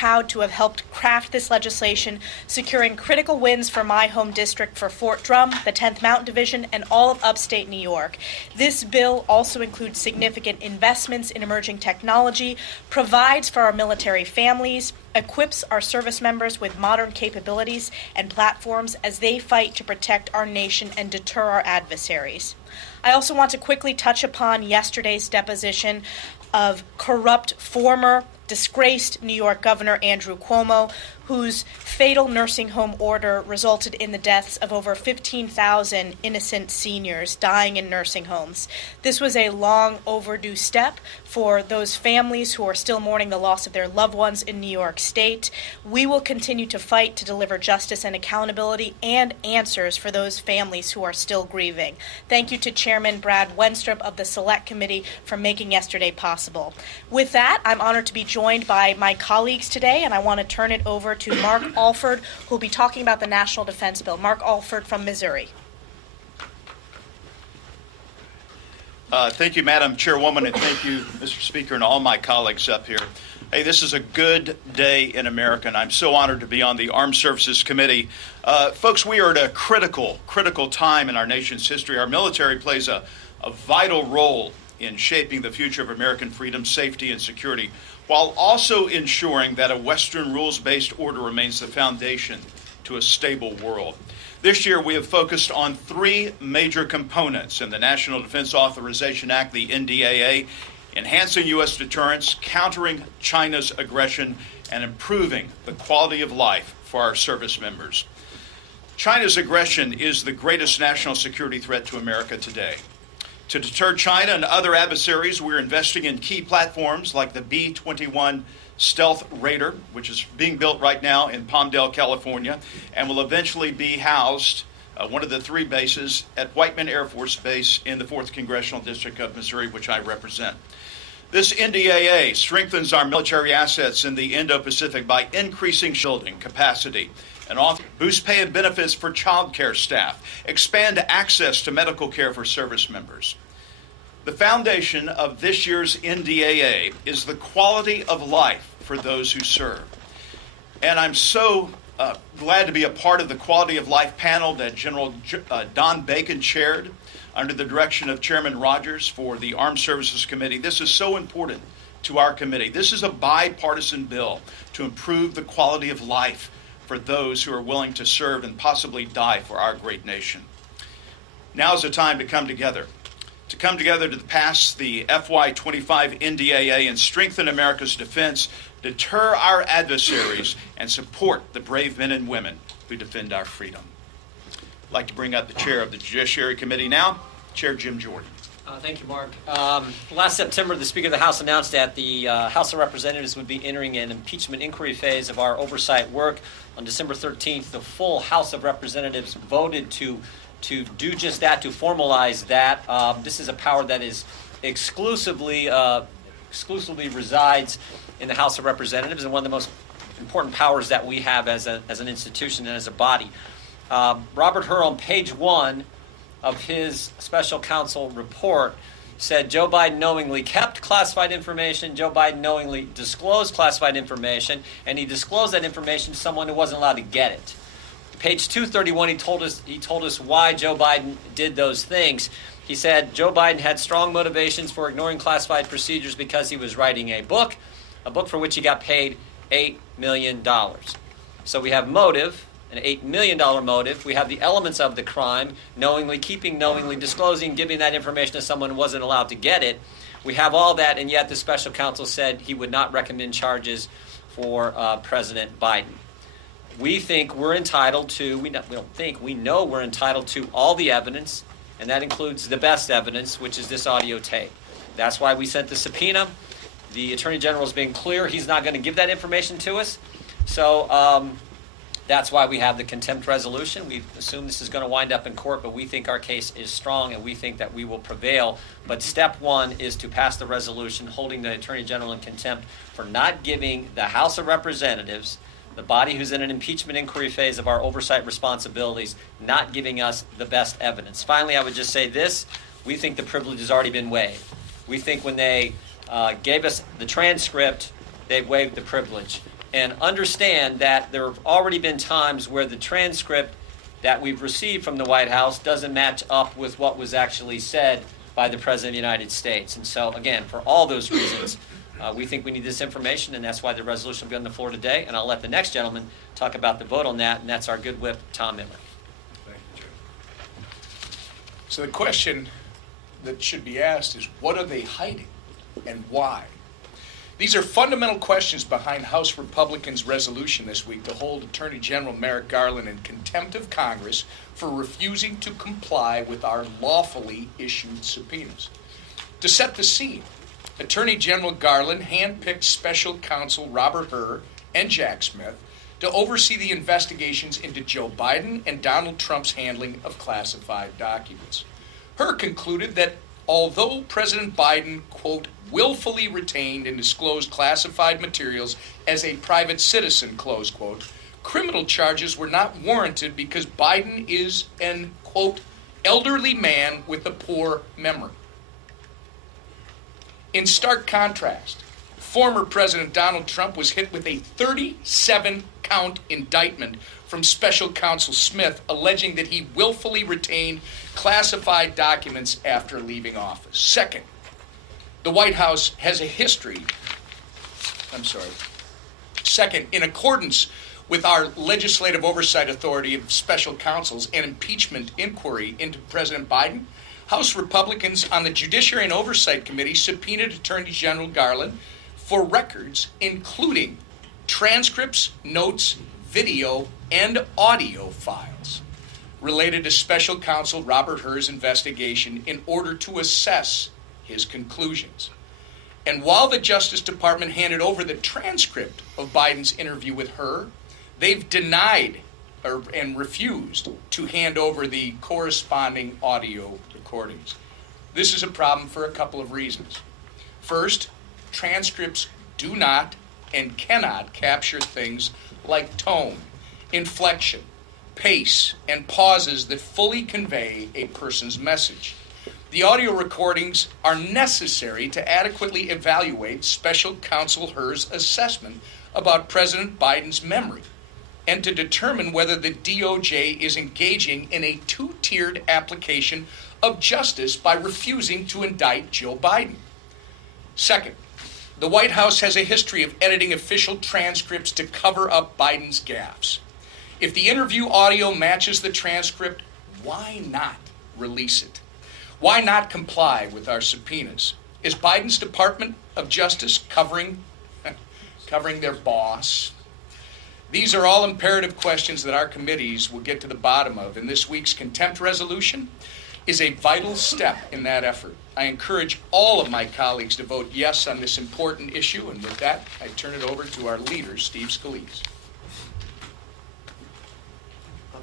proud to have helped craft this legislation, securing critical wins for my home district for Fort Drum, the 10th Mountain Division, and all of upstate New York. This bill also includes significant investments in emerging technology, provides for our military families, equips our service members with modern capabilities and platforms as they fight to protect our nation and deter our adversaries. I also want to quickly touch upon yesterday's deposition of corrupt former disgraced New York Governor Andrew Cuomo, whose fatal nursing home order resulted in the deaths of over 15,000 innocent seniors dying in nursing homes. This was a long overdue step for those families who are still mourning the loss of their loved ones in New York State. We will continue to fight to deliver justice and accountability and answers for those families who are still grieving. Thank you to Chairman Brad Wenstrup of the Select Committee for making yesterday possible. With that, I'm honored to be joined by my colleagues today, and I want to turn it over to Mark Alford, who will be talking about the National Defense Bill. Mark Alford from Missouri. Thank you, Madam Chairwoman, and thank you, Mr. Speaker, and all my colleagues up here. Hey, this is a good day in America, and I'm so honored to be on the Armed Services Committee. Folks, we are at a critical time in our nation's history. Our military plays a vital role in shaping the future of American freedom, safety, and security, while also ensuring that a Western rules-based order remains the foundation to a stable world. This year, we have focused on three major components in the National Defense Authorization Act, the NDAA: enhancing U.S. deterrence, countering China's aggression, and improving the quality of life for our service members. China's aggression is the greatest national security threat to America today. To deter China and other adversaries, we're investing in key platforms like the B-21 Stealth Raider, which is being built right now in Palmdale, California, and will eventually be housed, one of the three bases, at Whiteman Air Force Base in the 4th Congressional District of Missouri, which I represent. This NDAA strengthens our military assets in the Indo-Pacific by increasing shielding capacity and boost pay and benefits for child care staff, expand access to medical care for service members. The foundation of this year's NDAA is the quality of life for those who serve. And I'm so glad to be a part of the quality of life panel that General Don Bacon chaired under the direction of Chairman Rogers for the Armed Services Committee. This is so important to our committee. This is a bipartisan bill to improve the quality of life for those who are willing to serve and possibly die for our great nation. Now is the time to come together to pass the FY25 NDAA and strengthen America's defense, deter our adversaries, and support the brave men and women who defend our freedom. I'd like to bring up the chair of the Judiciary Committee now, Chair Jim Jordan. Thank you, Mark. Last September, the Speaker of the House announced that the House of Representatives would be entering an impeachment inquiry phase of our oversight work. On December 13th, the full House of Representatives voted to do just that, to formalize that. This is a power that is exclusively resides in the House of Representatives, and one of the most important powers that we have as an institution and as a body. Robert Hur, on page 1 of his special counsel report, said Joe Biden knowingly kept classified information, Joe Biden knowingly disclosed classified information, and he disclosed that information to someone who wasn't allowed to get it. Page 231, he told us why Joe Biden did those things. He said Joe Biden had strong motivations for ignoring classified procedures because he was writing a book for which he got paid $8 million. So we have motive, an $8 million motive. We have the elements of the crime: knowingly keeping, knowingly disclosing, giving that information to someone who wasn't allowed to get it. We have all that, and yet the special counsel said he would not recommend charges for President Biden. We think we're entitled to, we know we're entitled to all the evidence, and that includes the best evidence, which is this audio tape. That's why we sent the subpoena. The Attorney General is being clear he's not going to give that information to us. So that's why we have the contempt resolution. We assume this is going to wind up in court, but we think our case is strong and we think that we will prevail. But step one is to pass the resolution holding the Attorney General in contempt for not giving the House of Representatives, the body who's in an impeachment inquiry phase of our oversight responsibilities, not giving us the best evidence. Finally, I would just say this: we think the privilege has already been waived. We think when they gave us the transcript, they waived the privilege. and understand that there have already been times where the transcript that we've received from the White House doesn't match up with what was actually said by the President of the United States. And so, again, for all those reasons, we think we need this information, and that's why the resolution will be on the floor today. And I'll let the next gentleman talk about the vote on that, and that's our good whip, Tom Emmer. Thank you, Jim. So the question that should be asked is, what are they hiding and why? These are fundamental questions behind House Republicans' resolution this week to hold Attorney General Merrick Garland in contempt of Congress for refusing to comply with our lawfully issued subpoenas. To set the scene, Attorney General Garland handpicked Special Counsel Robert Hur and Jack Smith to oversee the investigations into Joe Biden and Donald Trump's handling of classified documents. Hur concluded that although President Biden, quote, willfully retained and disclosed classified materials as a private citizen, close quote, criminal charges were not warranted because Biden is an, quote, elderly man with a poor memory. In stark contrast, former President Donald Trump was hit with a 37-count indictment from Special Counsel Smith alleging that he willfully retained classified documents after leaving office. Second, the White House has a history. Second, in accordance with our legislative oversight authority of special counsels and impeachment inquiry into President Biden, House Republicans on the Judiciary and Oversight Committee subpoenaed Attorney General Garland for records including transcripts, notes, video, and audio files related to Special Counsel Robert Hur's investigation in order to assess his conclusions. And while the Justice Department handed over the transcript of Biden's interview with Hur, they've denied and refused to hand over the corresponding audio recordings. This is a problem for a couple of reasons. First, transcripts do not and cannot capture things like tone, inflection, pace, and pauses that fully convey a person's message. The audio recordings are necessary to adequately evaluate Special Counsel Hur's assessment about President Biden's memory and to determine whether the DOJ is engaging in a two-tiered application of justice by refusing to indict Joe Biden. Second, the White House has a history of editing official transcripts to cover up Biden's gaffes. If the interview audio matches the transcript, why not release it? Why not comply with our subpoenas? Is Biden's Department of Justice covering their boss? These are all imperative questions that our committees will get to the bottom of, and this week's contempt resolution is a vital step in that effort. I encourage all of my colleagues to vote yes on this important issue, and with that, I turn it over to our leader, Steve Scalise.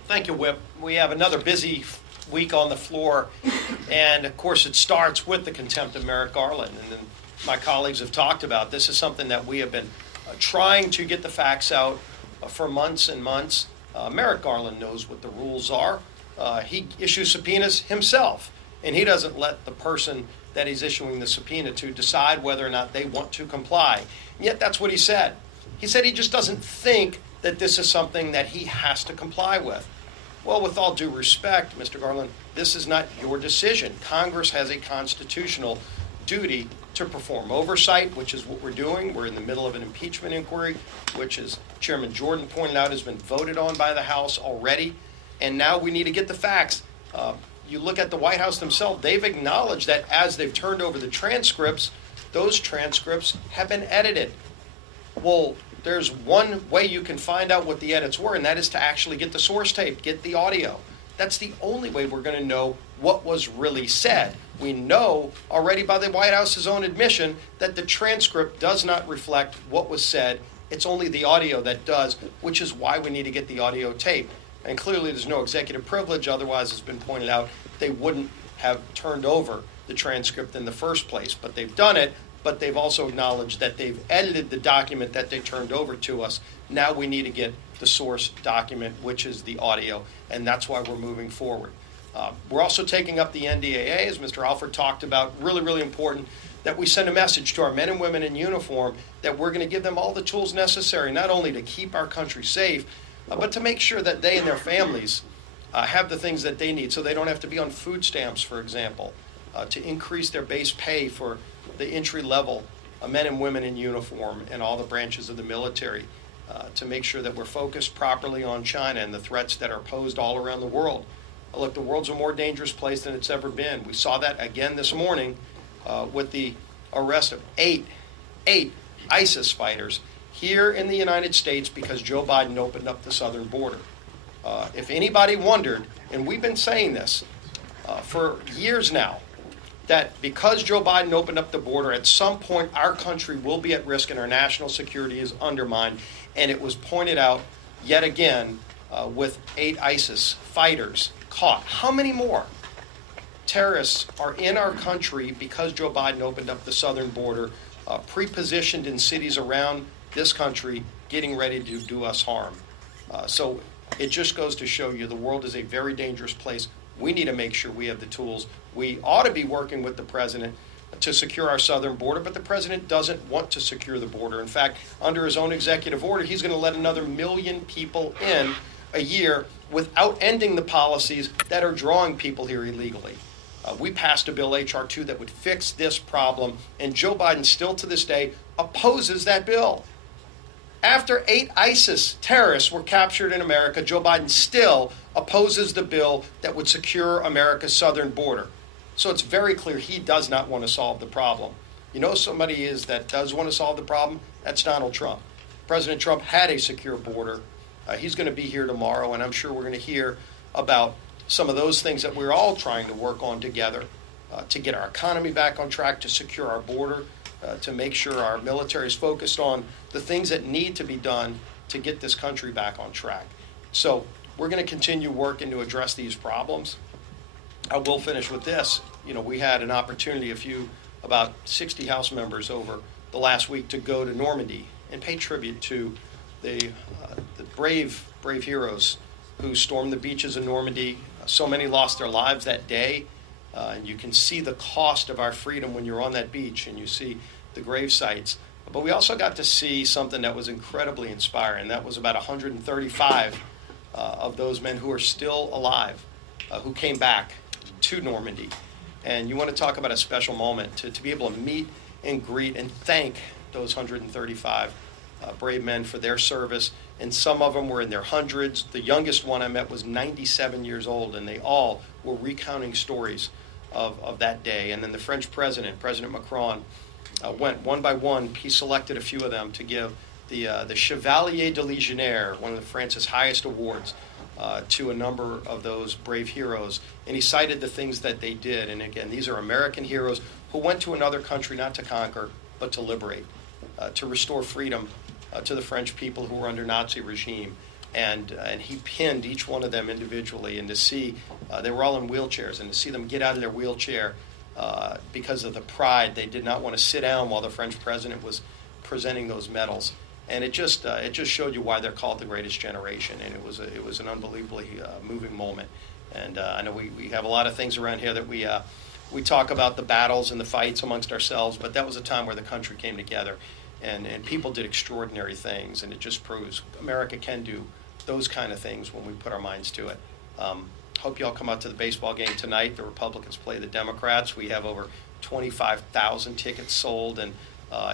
Thank you, Whip. We have another busy week on the floor, and of course it starts with the contempt of Merrick Garland. And then my colleagues have talked about this is something that we have been trying to get the facts out for months and months. Merrick Garland knows what the rules are. He issues subpoenas himself, and he doesn't let the person that he's issuing the subpoena to decide whether or not they want to comply. And yet that's what he said. He said he just doesn't think that this is something that he has to comply with. Well, with all due respect, Mr. Garland, this is not your decision. Congress has a constitutional duty to perform oversight, which is what we're doing. We're in the middle of an impeachment inquiry, which, as Chairman Jordan pointed out, has been voted on by the House already. And now we need to get the facts. You look at the White House themselves, they've acknowledged that as they've turned over the transcripts, those transcripts have been edited. Well, there's one way you can find out what the edits were, and that is to actually get the source tape, get the audio. That's the only way we're going to know what was really said. We know already by the White House's own admission that the transcript does not reflect what was said. It's only the audio that does, which is why we need to get the audio tape. And clearly there's no executive privilege, otherwise, it's been pointed out, they wouldn't have turned over the transcript in the first place. But they've done it, but they've also acknowledged that they've edited the document that they turned over to us. Now we need to get the source document, which is the audio, and that's why we're moving forward. We're also taking up the NDAA, as Mr. Alford talked about, really, really important. that we send a message to our men and women in uniform that we're going to give them all the tools necessary, not only to keep our country safe, but to make sure that they and their families have the things that they need so they don't have to be on food stamps, for example, to increase their base pay for the entry level men and women in uniform in all the branches of the military, to make sure that we're focused properly on China and the threats that are posed all around the world. Look, the world's a more dangerous place than it's ever been. We saw that again this morning with the arrest of eight ISIS fighters here in the United States because Joe Biden opened up the southern border. If anybody wondered, and we've been saying this for years now, that because Joe Biden opened up the border, at some point our country will be at risk and our national security is undermined. And it was pointed out yet again with 8 ISIS fighters caught. How many more terrorists are in our country because Joe Biden opened up the southern border, pre-positioned in cities around this country, getting ready to do us harm? So it just goes to show you the world is a very dangerous place. We need to make sure we have the tools. We ought to be working with the president to secure our southern border, but the president doesn't want to secure the border. In fact, under his own executive order, he's going to let another 1 million people in a year without ending the policies that are drawing people here illegally. We passed a bill, H.R. 2, that would fix this problem, and Joe Biden still to this day opposes that bill. After 8 ISIS terrorists were captured in America, Joe Biden still opposes the bill that would secure America's southern border. So it's very clear he does not want to solve the problem. You know somebody is that does want to solve the problem? That's Donald Trump. President Trump had a secure border. He's going to be here tomorrow, and I'm sure we're going to hear about some of those things that we're all trying to work on together to get our economy back on track, to secure our border, to make sure our military is focused on the things that need to be done to get this country back on track. So we're going to continue working to address these problems. I will finish with this. You know, we had an opportunity, about 60 House members over the last week to go to Normandy and pay tribute to the brave heroes who stormed the beaches of Normandy. So many lost their lives that day. And you can see the cost of our freedom when you're on that beach and you see the grave sites. But we also got to see something that was incredibly inspiring. That was about 135 of those men who are still alive, who came back to Normandy. And you want to talk about a special moment to be able to meet and greet and thank those 135 brave men for their service. And some of them were in their hundreds. The youngest one I met was 97 years old, and they all were recounting stories of that day. And then the French president, President Macron, went one by one. He selected a few of them to give the Chevalier de Legionnaire, one of France's highest awards, to a number of those brave heroes. And he cited the things that they did. And again, these are American heroes who went to another country not to conquer, but to liberate, to restore freedom to the French people who were under Nazi regime. And he pinned each one of them individually, and to see they were all in wheelchairs, and to see them get out of their wheelchair because of the pride. They did not want to sit down while the French president was presenting those medals. And it just showed you why they're called the greatest generation. And it was an unbelievably moving moment. And I know we have a lot of things around here that we talk about the battles and the fights amongst ourselves, but that was a time where the country came together. And people did extraordinary things, and it just proves America can do those kind of things when we put our minds to it. Hope you all come out to the baseball game tonight. The Republicans play the Democrats. We have over 25,000 tickets sold, and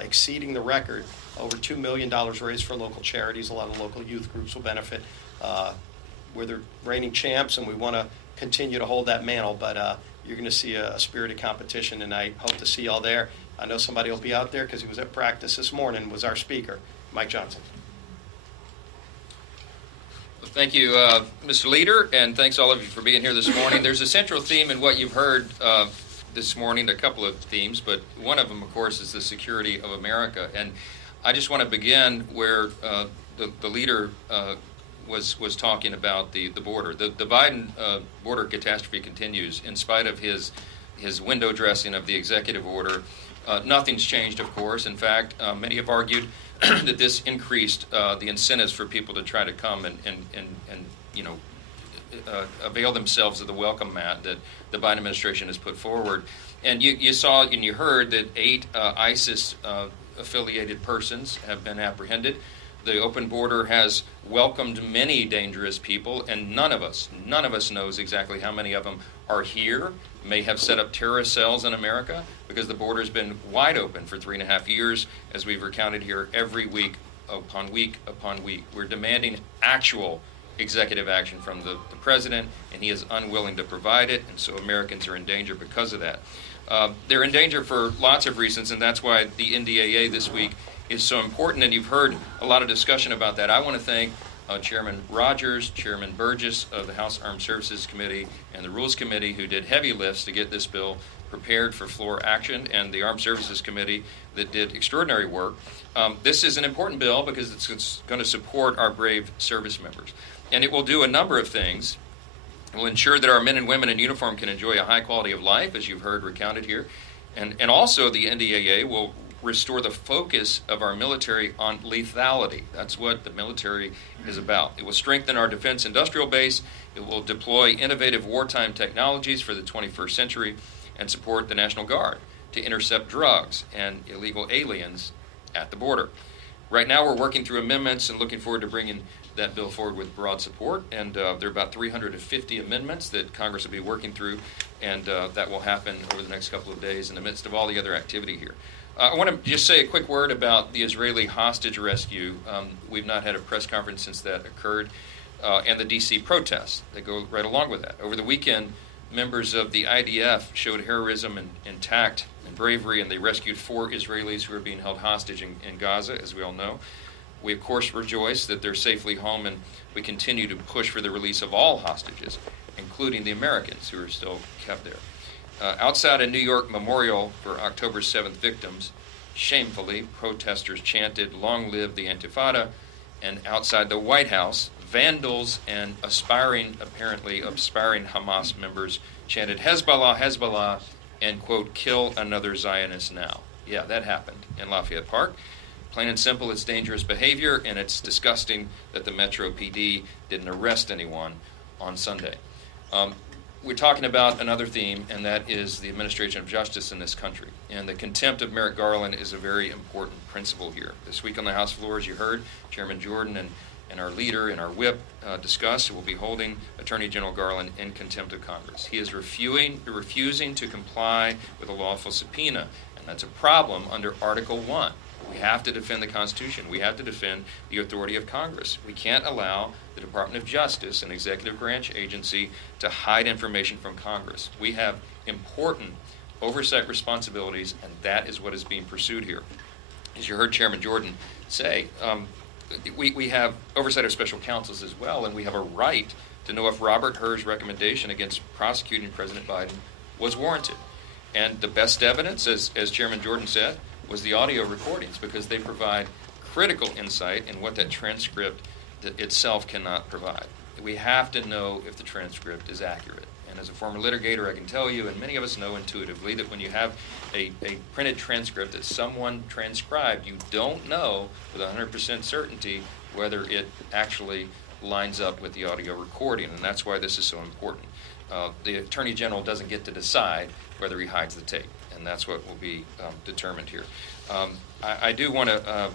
exceeding the record, over $2 million raised for local charities. A lot of local youth groups will benefit. We're the reigning champs, and we want to continue to hold that mantle, but you're going to see a spirited competition tonight. Hope to see you all there. I know somebody will be out there because he was at practice this morning, was our speaker, Mike Johnson. Well, thank you, Mr. Leader, and thanks all of you for being here this morning. There's a central theme in what you've heard this morning, a couple of themes, but one of them, of course, is the security of America. And I just want to begin where the leader was talking about the border. The Biden border catastrophe continues in spite of his window dressing of the executive order. Nothing's changed, of course. In fact, many have argued that this increased the incentives for people to try to come and avail themselves of the welcome mat that the Biden administration has put forward. And you saw and you heard that 8 ISIS-affiliated persons have been apprehended. The open border has welcomed many dangerous people, and none of us knows exactly how many of them are here, may have set up terrorist cells in America, because the border's been wide open for 3.5 years, as we've recounted here every week upon week upon week. We're demanding actual executive action from the president, and he is unwilling to provide it, and so Americans are in danger because of that. They're in danger for lots of reasons, and that's why the NDAA this week is so important, and you've heard a lot of discussion about that. I want to thank Chairman Rogers, Chairman Burgess of the House Armed Services Committee, and the Rules Committee, who did heavy lifts to get this bill prepared for floor action, and the Armed Services Committee that did extraordinary work. This is an important bill because it's going to support our brave service members. And it will do a number of things. It will ensure that our men and women in uniform can enjoy a high quality of life, as you've heard recounted here. And also the NDAA will restore the focus of our military on lethality. That's what the military is about. It will strengthen our defense industrial base. It will deploy innovative wartime technologies for the 21st century and support the National Guard to intercept drugs and illegal aliens at the border. Right now we're working through amendments and looking forward to bringing that bill forward with broad support, and there are about 350 amendments that Congress will be working through, and that will happen over the next couple of days in the midst of all the other activity here. I want to just say a quick word about the Israeli hostage rescue. We've not had a press conference since that occurred, and the D.C. protests that go right along with that. Over the weekend, members of the IDF showed heroism and tact and bravery, and they rescued 4 Israelis who are being held hostage in Gaza, as we all know. We, of course, rejoice that they're safely home, and we continue to push for the release of all hostages, including the Americans who are still kept there. Outside a New York memorial for October 7th victims, shamefully, protesters chanted, "Long live the Intifada," and outside the White House, vandals and apparently aspiring Hamas members chanted, "Hezbollah, Hezbollah," and, quote, "kill another Zionist now." Yeah, that happened in Lafayette Park. Plain and simple, it's dangerous behavior, and it's disgusting that the Metro PD didn't arrest anyone on Sunday. We're talking about another theme, and that is the administration of justice in this country. And the contempt of Merrick Garland is a very important principle here. This week on the House floor, as you heard, Chairman Jordan and our leader and our whip discussed, we'll be holding Attorney General Garland in contempt of Congress. He is refusing to comply with a lawful subpoena, and that's a problem under Article 1. We have to defend the Constitution. We have to defend the authority of Congress. We can't allow the Department of Justice, an executive branch agency, to hide information from Congress. We have important oversight responsibilities, and that is what is being pursued here. As you heard Chairman Jordan say, we have oversight of special counsels as well, and we have a right to know if Robert Hur's recommendation against prosecuting President Biden was warranted. And the best evidence, as Chairman Jordan said, was the audio recordings, because they provide critical insight in what that transcript itself cannot provide. We have to know if the transcript is accurate. And as a former litigator, I can tell you, and many of us know intuitively, that when you have a printed transcript that someone transcribed, you don't know with 100% certainty whether it actually lines up with the audio recording, and that's why this is so important. The Attorney General doesn't get to decide whether he hides the tape, and that's what will be determined here. I do want to,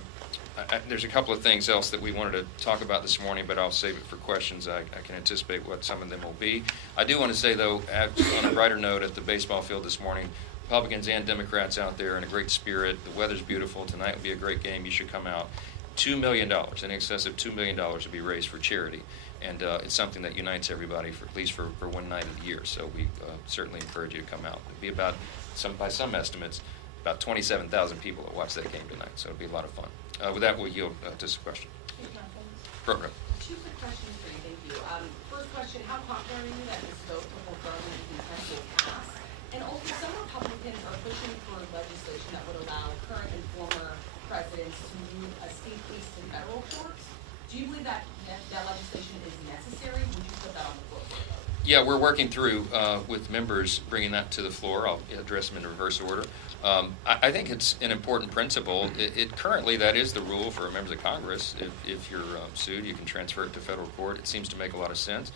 there's a couple of things else that we wanted to talk about this morning, but I'll save it for questions. I can anticipate what some of them will be. I do want to say, though, on a brighter note, at the baseball field this morning, Republicans and Democrats out there in a great spirit. The weather's beautiful. Tonight will be a great game. You should come out. $2 million, in excess of $2 million will be raised for charity. And it's something that unites everybody, at least for one night of the year. So we certainly encourage you to come out. It'll be about, by some estimates, about 27,000 people that watch that game tonight. So it'll be a lot of fun. With that, we'll yield to some questions. Program. 2 quick questions for you. Thank you. First question, how confident are you that this vote to hold Garland in contempt will pass? And also, some Republicans are pushing for legislation that would allow current and former presidents to move a state case to federal courts. Do you believe that legislation is necessary? Would you put that on the floor for a vote? Yeah, we're working through with members bringing that to the floor. I'll address them in reverse order. I think it's an important principle. Currently, that is the rule for members of Congress. If you're sued, you can transfer it to federal court. It seems to make a lot of sense.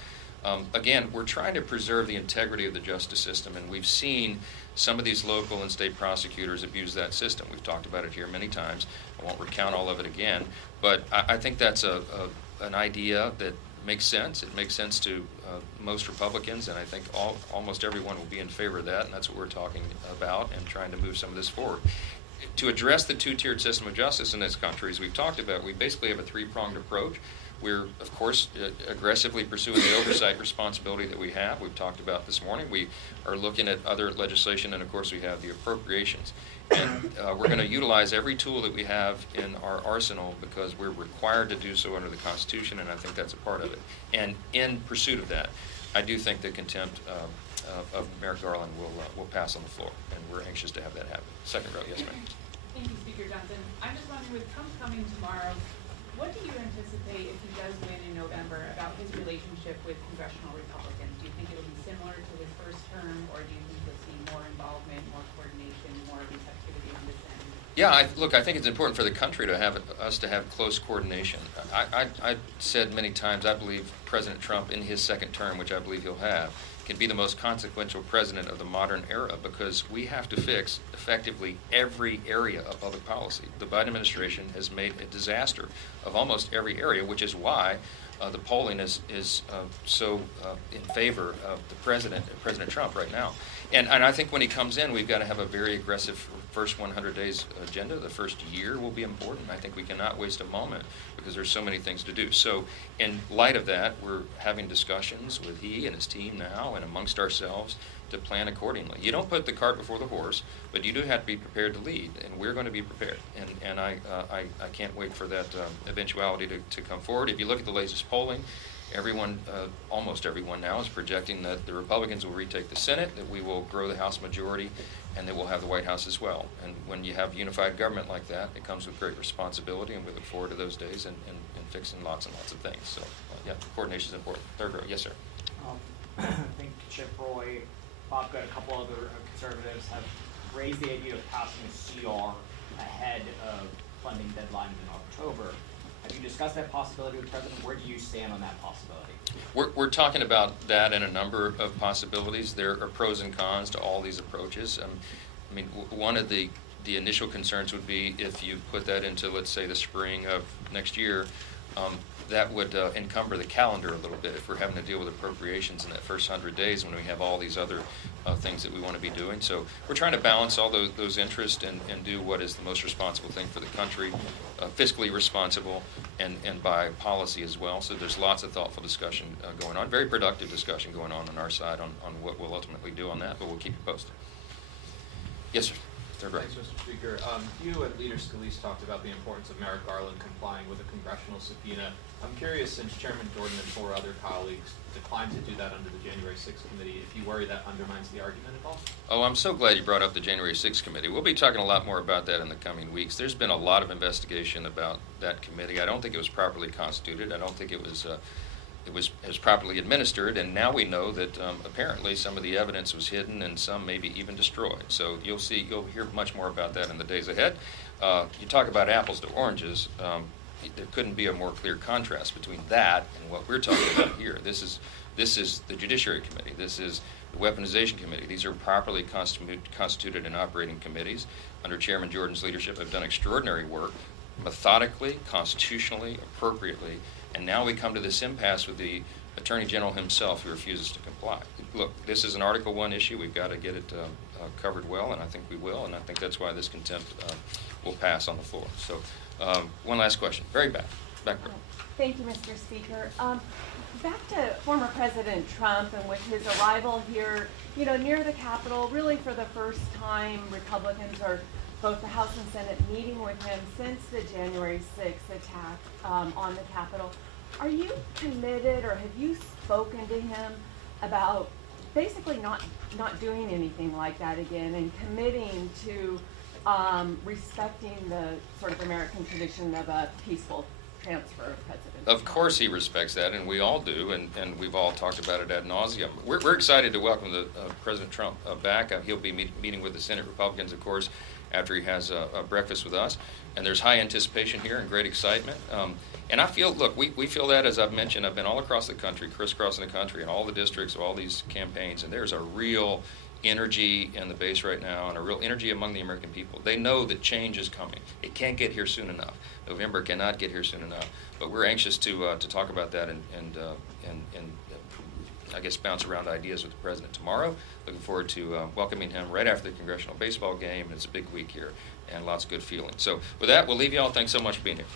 Again, we're trying to preserve the integrity of the justice system, and we've seen some of these local and state prosecutors abuse that system. We've talked about it here many times. I won't recount all of it again, but I think that's an idea that makes sense. It makes sense to most Republicans, and I think almost everyone will be in favor of that, and that's what we're talking about and trying to move some of this forward. To address the two-tiered system of justice in this country, as we've talked about, we basically have a three-pronged approach. We're, of course, aggressively pursuing the oversight responsibility that we have. We've talked about this morning. We are looking at other legislation, and of course we have the appropriations. And we're going to utilize every tool that we have in our arsenal because we're required to do so under the Constitution, and I think that's a part of it. And in pursuit of that, I do think that contempt of Merrick Garland will pass on the floor, and we're anxious to have that happen. Second row, yes, ma'am. Thank you, Speaker Johnson. I'm just wondering, with Trump coming tomorrow, what do you anticipate if he does win in November about his relationship with congressional Republicans? Do you think it'll be similar to his first term, or do you think you'll see more involvement, more coordination, more receptivity on this end? Yeah, look, I think it's important for the country to have close coordination. I said many times, I believe President Trump in his second term, which I believe he'll have, can be the most consequential president of the modern era because we have to fix effectively every area of public policy. The Biden administration has made a disaster of almost every area, which is why the polling is so in favor of the President Trump right now. And I think when he comes in, we've got to have a very aggressive first 100 days agenda. The first year will be important. I think we cannot waste a moment because there's so many things to do. So in light of that, we're having discussions with he and his team now and amongst ourselves to plan accordingly. You don't put the cart before the horse, but you do have to be prepared to lead, and we're going to be prepared. And I can't wait for that eventuality to come forward. If you look at the latest polling, everyone, almost everyone now is projecting that the Republicans will retake the Senate, that we will grow the House majority, and that we'll have the White House as well. And when you have unified government like that, it comes with great responsibility, and we look forward to those days and fixing lots and lots of things. So, yeah, coordination is important. Third row, yes, sir. I think Chip Roy, Bob Good, a couple other conservatives have raised the idea of passing a CR ahead of funding deadlines in October. Have you discussed that possibility with the President? Where do you stand on that possibility? We're talking about that and a number of possibilities. There are pros and cons to all these approaches. I mean, one of the initial concerns would be if you put that into, let's say, the spring of next year, that would encumber the calendar a little bit if we're having to deal with appropriations in that first 100 days when we have all these other things that we want to be doing. So we're trying to balance all those interests and do what is the most responsible thing for the country, fiscally responsible, and by policy as well. So there's lots of thoughtful discussion going on, very productive discussion going on our side on what we'll ultimately do on that, but we'll keep you posted. Yes, sir. Third row. Thanks, Mr. Speaker. You and Leader Scalise talked about the importance of Merrick Garland complying with a congressional subpoena. I'm curious, since Chairman Jordan and 4 other colleagues declined to do that under the January 6th committee, if you worry that undermines the argument at all? Oh, I'm so glad you brought up the January 6th committee. We'll be talking a lot more about that in the coming weeks. There's been a lot of investigation about that committee. I don't think it was properly constituted. I don't think it was properly administered, and now we know that apparently some of the evidence was hidden and some maybe even destroyed. So you'll hear much more about that in the days ahead. You talk about apples to oranges. There couldn't be a more clear contrast between that and what we're talking about here. This is the Judiciary Committee. This is the Weaponization Committee. These are properly constituted and operating committees under Chairman Jordan's leadership. Have done extraordinary work, methodically, constitutionally, appropriately. And now we come to this impasse with the Attorney General himself who refuses to comply. Look, this is an Article I issue. We've got to get it covered well, and I think we will, and I think that's why this contempt will pass on the floor. So one last question. Very back row. Thank you, Mr. Speaker. Back to former President Trump and with his arrival here, near the Capitol, really for the first time, Republicans are both the House and Senate meeting with him since the January 6th attack on the Capitol. Are you committed, or have you spoken to him about basically not doing anything like that again and committing to respecting the sort of American tradition of a peaceful transfer of presidency? Of course he respects that, and we all do, and we've all talked about it ad nauseum. We're excited to welcome President Trump back. He'll be meeting with the Senate Republicans, of course, after he has a breakfast with us. And there's high anticipation here and great excitement. And I feel, look, we feel that, as I've mentioned, I've been all across the country, crisscrossing the country, and all the districts of all these campaigns, and there's a real energy in the base right now, and a real energy among the American people. They know that change is coming. It can't get here soon enough. November cannot get here soon enough. But we're anxious to talk about that and I guess bounce around ideas with the president tomorrow. Looking forward to welcoming him right after the congressional baseball game. It's a big week here and lots of good feeling. So with that, we'll leave you all. Thanks so much for being here.